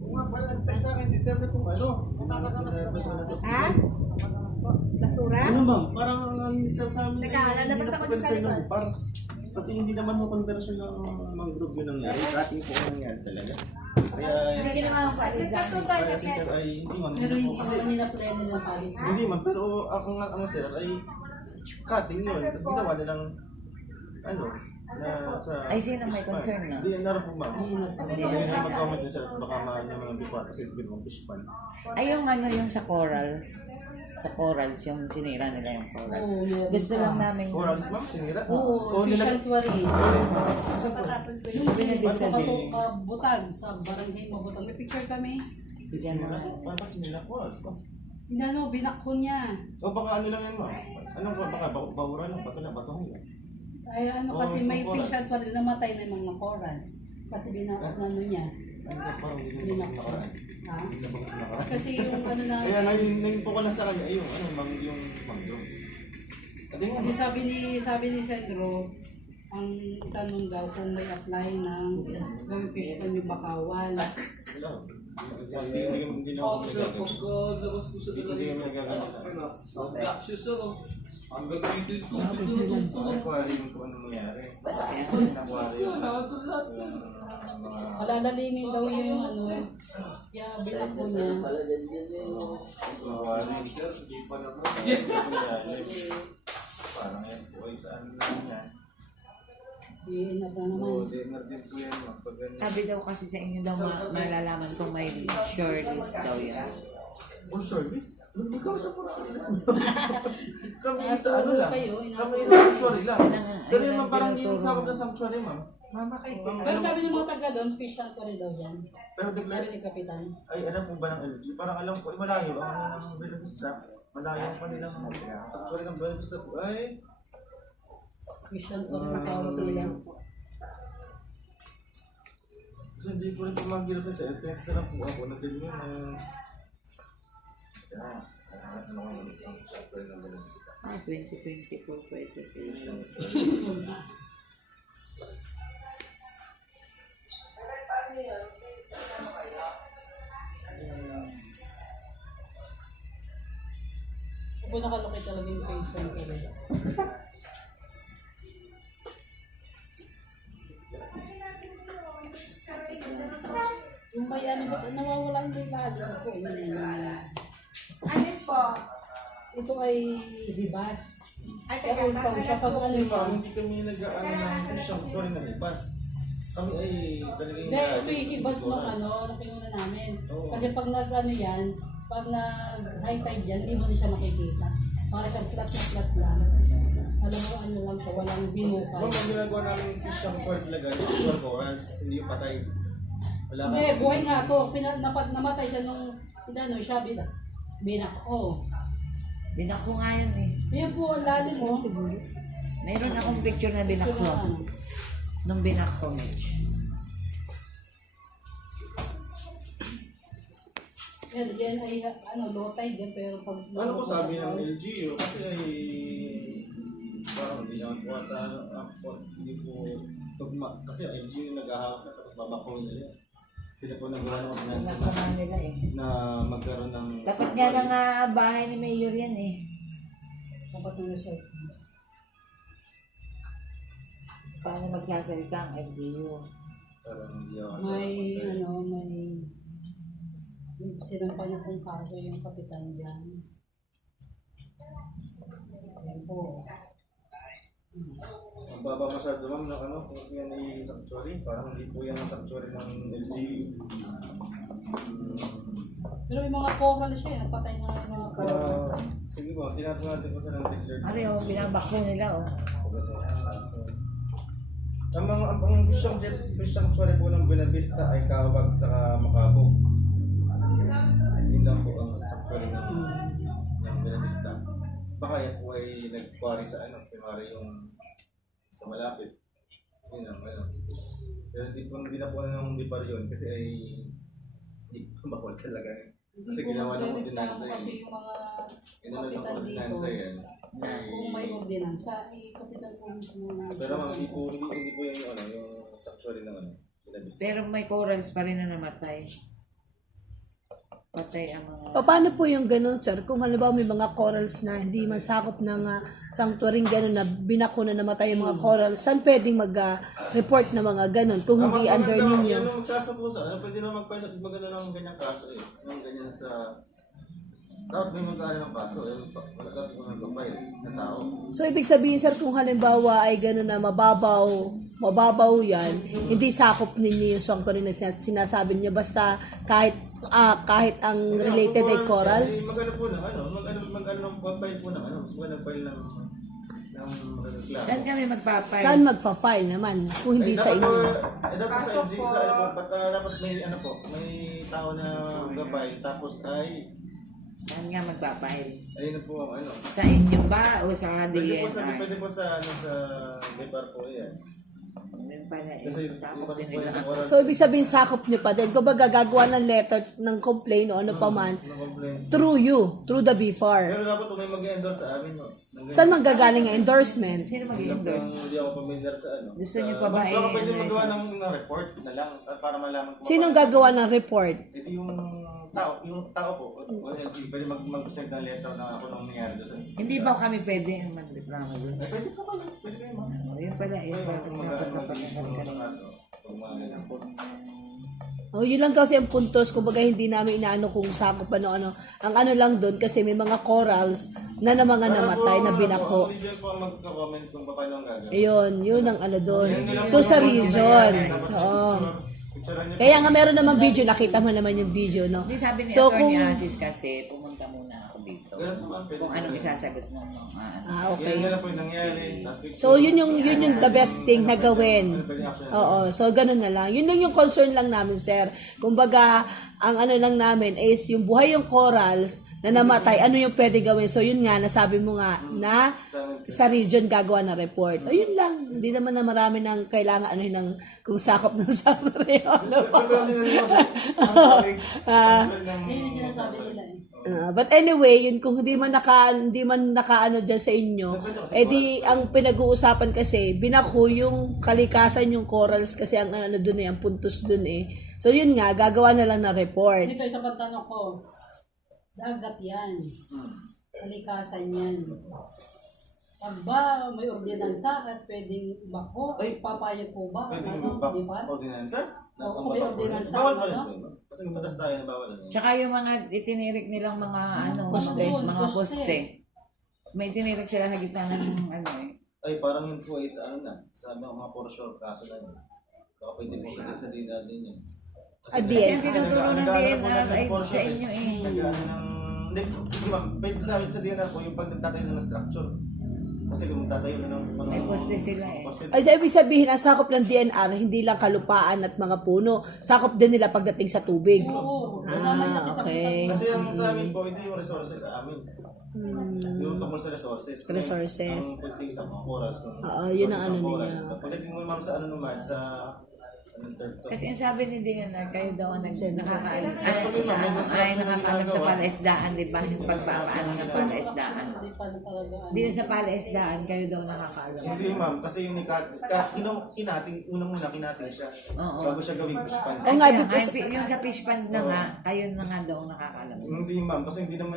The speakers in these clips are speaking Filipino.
Kung nga pala nag-text sa akin, si Sir na kung ano. Ha? Basura? Ano ma'am, parang ang Sir sa amin. Teka, lalabas ako dun sa likod. Kasi hindi naman mo conversion ng mga group yun nangyari. Cutting po ang nangyari talaga. Kaya, Hindi naman ang palis kaya si Sir ay, hindi ma'am. Pero hindi kasi, ko nila plan nila palis. hindi ma'am, pero ako nga, ang Sir ay cutting yun. Tapos ginawa nilang, ano, na sa... Ay, sino may concern na? Hindi, naroon po ma'am. Hindi Kasi na. mag-comment yun sir, baka mahal niya mga bikuan kasi binong fish pan. Ay, yung ano yung sa corals. Sa corals, yung sinira nila yung corals. Oo, meron Gusto pa. lang namin. Corals ma'am, sinira? Oo, fish sanctuary. Saan po? Yung binibisa ka to, butag sa barangay Mabutag. May picture kami. Bigyan mo na. Paano ba sinira corals to? Inano, binakko niya. O baka ano lang yan ma'am? Anong baka bahura lang, bato na bato yan. Ay ano Oo, kasi sa may corals. fish sanctuary, namatay na yung mga corals. Kasi binakko na ano niya. Ano ka parang hindi na nakaraan? Ha? Hindi na nakaraan. Kasi yung ano na... Kaya ngayon po ko lang sa kanya, ay yung ano, yung mangrove. Hindi nga Kasi sabi ni Sandro, ang tanong daw kung may apply ng gawing fish pan yung bakawan. wala. Hindi na ako Sir, nagagawa. pagkalabas ko sa Hindi dalaga, kami nagagawa. ang black shoes ako. Ang gagawin dito, Sa aquarium ko ano nangyari. Aquarium. nakatulad lahat, sir. Palalalimin daw yung ano, kaya binakko niya. Aquarium. Sir, hindi pa naman. Parang yan po ay saan lang yan. Iinap na Oo, naman. dinner din po yan. Pag ganun. Sabi daw kasi sa inyo daw malalaman kung may short list daw yan. Oh, service? Hindi ka sa service. Kami sa ano lang. Kami sa sanctuary lang. Pero yung parang hindi yung sakop na sanctuary, ma'am. Mama kay Pero sabi ng mga taga doon, fish sanctuary daw yan. Pero Sabi declare, ni Kapitan. ay alam po ba ng LG? Parang alam ko, ay malayo. Ang ano ng Bellavista, malayo pa nilang sanctuary ng Bellavista po. Ay, Fish sanctuary na tawag sila. kasi hindi ko rin pumagilap sa LTX na lang po ako. Nagdali yun na ano nga ang sanctuary ng Bellavista. Ah, 2024 pwede sila. Ako nakalaki talaga yung fish sanctuary. Yung may ano ba, nawawala yung lagi ko. Ano po? Ito ay ribas. Ay, Pero teka, ikaw siya nasa pag ano Kasi siya. ma'am, hindi kami nag-ano ng sanctuary ng lipas. Kami ay talagang Hindi, ito yung hibas nung ano, napinguna namin. Oo. Kasi pag nag-ano yan, pag nag-high tide yan, hindi mo na siya makikita. Para siyang flat na flat lang. Alam mo, ano lang siya, walang binukay. Ma'am, ang ginagawa namin fish sanctuary talaga, natural corals, hindi yung patay. Wala Hindi, buhay nga to. Namatay siya nung, ano, siya, binak ko. Binako nga yan eh. Yan po, ang lalim mo. Mayroon akong picture na binako. Nung binako, Mitch. Yan ay, ano, low tide yan, pero pag... Ano po sabi ng LGU? Kasi ay parang hindi naman po ata hindi po tugma. Kasi LGU yung nag-ahawak na tapos babako nila. Sila po nagawa ng ordinansa Nakaman nila eh. na magkaroon ng... Dapat nga lang bahay ni Mayor yan eh. Kapatuloy siya. Paano magsasalita ang LGU? Parang hindi ako... May, ano, may sinampa niya kung kaso yung kapitan dyan. Ayan po. Ang baba masyado ma'am ng ano, kung yan ay sanctuary, parang hindi po yan ang sanctuary ng LGU. Pero may mga coral siya, napatay na yung mga coral. Sige po, tinatanong natin po sa ng declared. Ano yung binabako nila oh. Ang mga fish sanctuary po ng Buenavista ay Kawag sa Macabog. Yun lang po ang sanctuary ng Buenavista. Baka yan po ay nag-quarry sa ano, kunwari yung sa malapit. Yun lang, ano. Pero hindi na po nang lipar yun kasi ay hindi po bawal talaga. Kasi ginawa ng ordinansa yun. Kasi yung mga Inano ng kapitan dito, ordinansa yan. kung may ordinansa, kapitan po mismo na. Pero ma'am, hindi po yan yung ano, yung sanctuary ng ano, Buenavista. Pero may corals pa rin na namatay. Patay ang mga... Paano po yung ganun, sir? Kung halimbawa may mga corals na hindi man sakop ng sanctuary ganun na binako na namatay yung mga corals, saan pwedeng mag-report na mga ganun kung hindi under ninyo? Ano magsasapusa? Ano pwede naman maganda ng ganyang kaso eh. Yung ganyan sa... Dapat may mag-aano ng kaso eh. Wala ka kung nag-file na tao. So, ibig sabihin, sir, kung halimbawa ay gano'n na mababaw yan, hindi sakop ninyo yung sanctuary na sinasabi niyo, basta kahit ang related ay corals? Mag-ano po ng ano, mag-file po ng ano, mag-file ng reklamo. Saan kami magpapay? Saan magpa-file naman kung hindi sa inyo? Dapat sa LG, sa ano po, dapat may ano po, may tao na mag-file, tapos ay, Saan nga magpapay? ayun na po ang ano. Sa inyo ba o sa DNR? Pwede po sa ano sa Depar po yan. Yun pala eh. Kasi Takot din po nila. sa oras. So, ibig sabihin, sakop nyo pa din. Kung baga, gagawa ng letter ng complaint o ano pa man, through you, through the BFAR. Pero dapat po may mag-endorse sa amin, no? Saan manggagaling ang endorsement? Sino Hindi mag-endorse? hindi ako familiar sa ano. Gusto niyo pa ba Baka pwede i-endorse? magawa ng report na lang para malaman kung Sino gagawa ng report? ito yung tao po. Pwede mag-send ng letter na ako nung nangyari doon sa Hindi ba kami pwede magreklamo doon? Pwede pa ba? Pwede kayo ma. Yun pala eh. Kung mag-issue sa kaso. Kung mga ganyan po. Oh, yun lang kasi ang puntos, kumbaga hindi namin inaano kung sakop ano. Ang ano lang doon kasi may mga corals na mga namatay na binako. Hindi po ang magko-comment kung paano ang gagawin. Ayun, yun ang ano doon. So sa region. Oo. Kaya nga meron namang video, nakita mo naman yung video, no? Hindi sabi ni So Atty. kung Asis kasi pumunta muna ako dito. Kung anong isasagot ng mga ano. okay. Yan na po yung nangyari. So yun yung the best thing na gawin. Oo, so ganun na lang. Yun lang yung concern lang namin, sir. Kumbaga, ang ano lang namin is yung buhay yung corals na namatay, ano yung pwede gawin. So yun nga, nasabi mo nga na sa region gagawa ng report. Ayun lang, hindi naman na marami nang kailangan ano ng kung sakop ng sanctuary. Yun yung sinasabi nila eh. But anyway, yun kung hindi man nakaano diyan sa inyo, edi ang pinag-uusapan kasi binako yung kalikasan yung corals kasi ang ano doon ang puntos doon eh. So yun nga, gagawa na lang ng report. Hindi kayo sa pagtanong ko, dagat yan. Kalikasan yan. Pag ba may ordinansa at pwedeng bako, Ay, papayag po ba? Pwede Ano, ba? di ba? Ordinansa? Oo, kung may ordinansa, Bawal pa ano? rin po. Kasi kung batas tayo, bawal na yun. Tsaka yung mga itinirik nilang mga ano, Poste. mga Poste. poste. May itinirik sila sa gitna ng ano eh. Ay, parang yun po ay sa ano na. Sa mga for sure kaso na yun. Baka pwede po sa DNR din yun. At the Kasi end. ang tinuturo ng DNR ay sa inyo eh. Hindi, di ba? Pwede sa amin sa DNR po yung pag nagtatayo ng structure. Kasi kung tatayo na ng May poste sila eh. Ay, sa ibig sabihin, ang sakop ng DNR, hindi lang kalupaan at mga puno. Sakop din nila pagdating sa tubig. Oo. Kasama yan si Okay. Kasi ang sa amin po, hindi yung resources sa amin. Yung tungkol sa resources. Resources. Ang pagdating sa mga oras. Oo, yun ang ano niya. Pagdating mo ma'am sa ano naman, sa anong third to? Kasi ang sabi ni DNR, kayo daw ang nakakaalam sa palaisdaan, di ba? Yung pagpapaano ng palaisdaan. Hindi pa talaga. Di yun sa palaisdaan, kayo daw nakakaalam. Hindi ma'am, kasi yung unang-una kinatin siya. Oo. Bago siya gawing fish pan. Oo nga, Kaya because- yung sa fish pond na nga, kayo na nga daw ang nakakaalam. Hindi ma'am, kasi hindi naman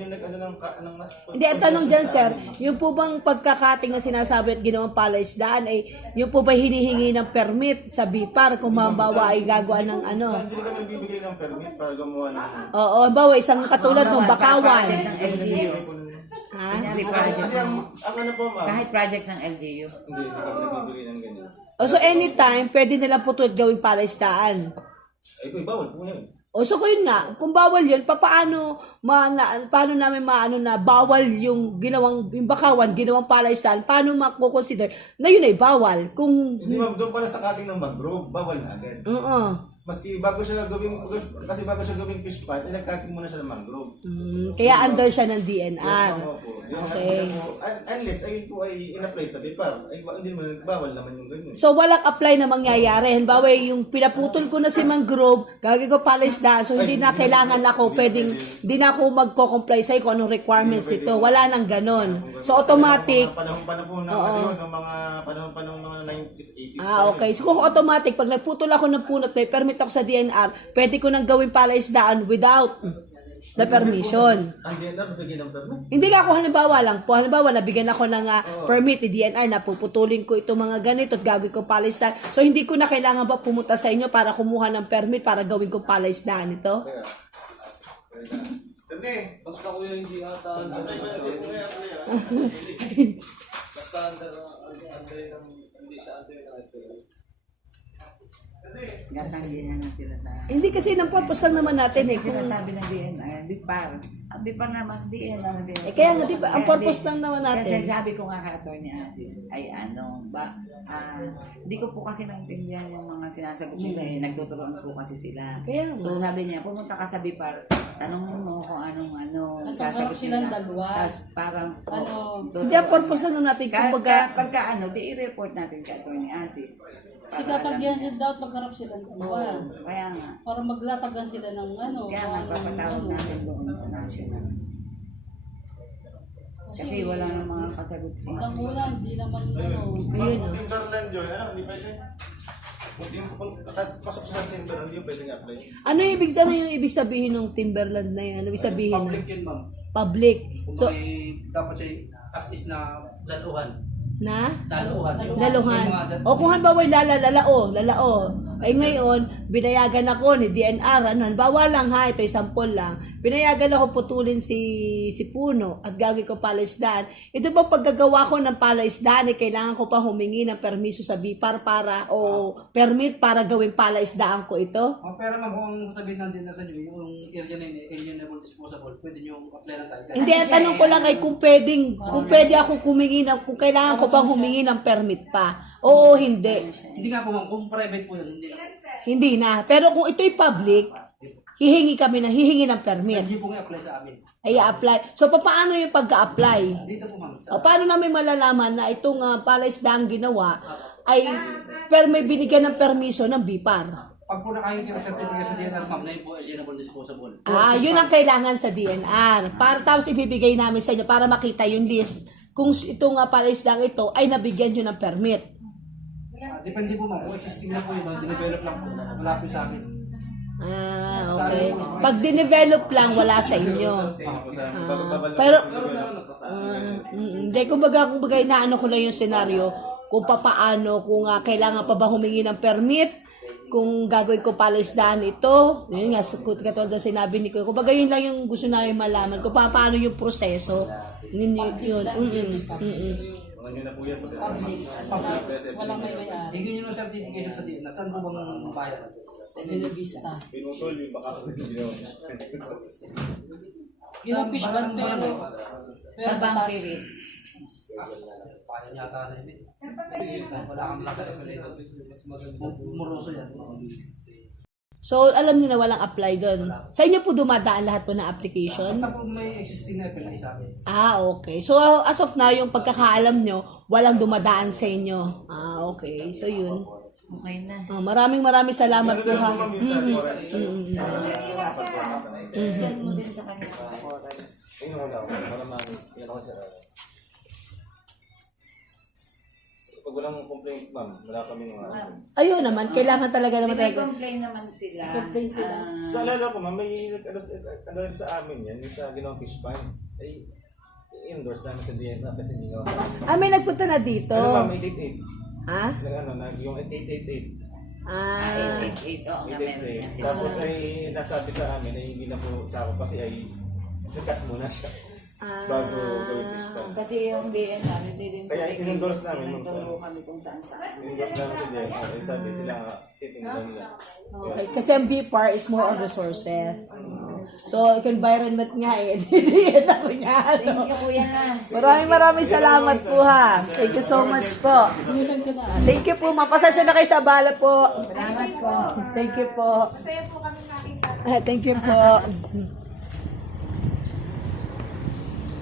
yung nag-ano ng mas... Hindi, ang tanong dyan, sir, yung po bang pagkakating na sinasabi at ginawang palaisdaan ay yung po ba hinihingi ng permit sa BIPAR kung mabawa ay gagawa ng ano? Hindi kami nagbibigay ng permit para gumawa ng... Oo, bawa isang katulad ng bakawan. Project ng LGU. Ha? Kunyari project Kasi ang ano po ma'am, kahit project ng LGU. hindi kami nagbibigay ng ganyan. O so anytime, pwede nilang po ito gawing palaisdaan. Ay po, bawal po yun. O so yun nga, kung bawal yun, paano namin maano na bawal yung ginawang yung bakawan, ginawang palaisdaan, paano mako-consider na yun ay bawal? Kung Hindi ma'am, doon pala sa cutting ng mangrove, bawal na agad. oo. Maski bago siya gawing fish pond, ay nag-cutting muna siya ng mangrove. Kaya under siya ng DNR. Yes, po. Okay. Unless ayun po ay in-apply sa BIPAR, ay hindi naman bawal naman yung ganyan. So walang apply na mangyayari. Halimbawa yung pinaputol ko na si mangrove, gagawin ko palaisdaan, so hindi na kailangan ako pwedeng, hindi na ako magko-comply sa'yo kung anong requirements ito. Wala nang ganon. So automatic, Panahon po ng ano yun, ng mga panahon mga 90s, 80s. okay. So kung automatic, pag nagputol ako ng punot, may permit nakita ko sa DNR, pwede ko nang gawin palaisdaan without the permission. Ang DNR, bigyan ng permit. Hindi nga ako halimbawa lang po. Halimbawa, nabigyan ako ng permit ni DNR na puputulin ko itong mga ganito at gagawin ko palaisdaan. So, hindi ko na kailangan ba pumunta sa inyo para kumuha ng permit para gawin ko palaisdaan ito? Basta kuya hindi ata basta under ng hindi sa under ng FPL. Gatanggihan na sila na. Hindi kasi ng purpose lang naman natin eh. Kung, Sinasabi ng DNR, BIPAR. Ang BIPAR naman, DNR. kaya nga, di ba, ang purpose lang naman Kasi natin. sabi ko nga kay Atty. Asis, ay hindi ko po kasi naintindihan yung mga sinasagot nila eh. Nagtuturuan po kasi sila. Kaya nga. So sabi niya, pumunta ka sa BIPAR, tanongin mo kung anong Nagkakarap sasagot silang nila. dalawa. Tapos parang, Hindi, ang purpose lang natin. Kumbaga, pagka di i-report natin kay Atty. Asis. Kasi tatagyan sila dapat magkarap sila ng dalawa. Kaya nga. Para maglatagan sila ng ano. Kaya nga, papatawag natin doon sa national. Kasi wala nang mga kasagot. Unang-una, hindi naman ano. ayun o. Timberland yun, ano, hindi pwede. Kung pasok sa Timberland, hindi pwede nga apply. Ano yung ibig sabihin ng Timberland na yan? Ano ibig sabihin? Public yun, ma'am. Public. Kung So, dapat siya as is na laluhan. na? Laluhan. Laluhan. Yung mga O kung halimbawa lalao. Ay ngayon, binayagan ako ni DNR. Halimbawa lang ha, ito sample lang. Binayagan ako putulin si Puno at gagawin ko palaisdaan. Ito ba paggagawa ko ng palaisdaan, kailangan ko pa humingi ng permiso sa BIPAR o permit para gawin palaisdaan ko ito? Pero ma'am, kung sabihin natin na sa inyo, yung area na yun, alienable disposable, pwede nyo apply na tayo. Hindi, ang tanong ko lang ay kung pwede ako humingi ng, kung kailangan ko pang humingi ng permit pa. Oo, hindi. Hindi nga po ma'am, kung private po yun, hindi na. Hindi na. Pero kung ito'y public, hihingi ng permit. Hindi po nga apply sa amin. Ay, apply. So, paano yung pagka-apply? Dito po ma'am, O, paano namin malalaman na itong palaisdaang ginawa ay may binigyan ng permiso ng BIPAR? pag po nakahingin ng certificate sa DNR ma'am, na yun po alienable disposable. Yun ang kailangan sa DNR. Para tapos ibibigay namin sa inyo para makita yung list kung itong palaisdaang ito ay nabigyan nyo ng permit. Depende po ma'am, kung existing na po yun, dinevelop lang po, wala po sa amin. Okay. Pag dinevelop lang, wala sa inyo. Pero, hindi, kumbaga inaano ko lang yung senaryo kung papaano, kung kailangan pa ba humingi ng permit, kung gagawin ko palaisdaan ito, yun nga, katulad na sinabi ni Kuya, kumbaga yun lang yung gusto namin malaman, kung paano yung proseso, yun. Ano na po yan? Walang may bayari. Hingin nyo ng certification sa DNR, saan po bang bayan? Binabista. Pinutol yung baka ko ginawa. Ginapish ban pero. Sa Bangkiris. Bayan yata na yun. Wala kang lasa Moroso yan. So, alam niyo na walang apply doon. Sa inyo po dumadaan lahat po ng application? Basta po may existing na apply sa amin. Okay. So, as of now, yung pagkakaalam nyo, walang dumadaan sa inyo. Okay. So, yun. Okay na. Maraming salamat po ha. Send mo din sa kanila. Ayun wala ako. Maraming. Yan ako sir. Pag walang complaint, ma'am, wala kami mga... Ayun naman, kailangan talaga naman May talaga. complain naman sila. Complain sila. Sa alala ko, ma'am, may ano sa amin yan, yung sa ginawang fish pond. Ay, i-endorse namin sa DNR kasi hindi nga. May nagpunta na dito. Pero ma'am, 888. Ha? Yung 888. 888. Oo nga, meron na sila. Tapos ay nasabi sa amin ay hindi na po sa ako kasi ay nag-cut muna siya. Bago gawin fish pond. Kasi yung DNR, hindi din Kaya in-endorse namin, ma'am, Tinuturo kami kung saan saan. In-endorse namin sa DNR. Ay sabi sila nga, titingnan nila. Okay. Kasi ang BIPAR is more on resources. So, environment nga eh. Hindi ako nga. Thank you, kuya. Maraming salamat po ha. Thank you so much po. Minsan ko na. Thank you po. Mapasasya na kayo sa bala po. Salamat po. Thank you po. Masaya po kami makita. Thank you po.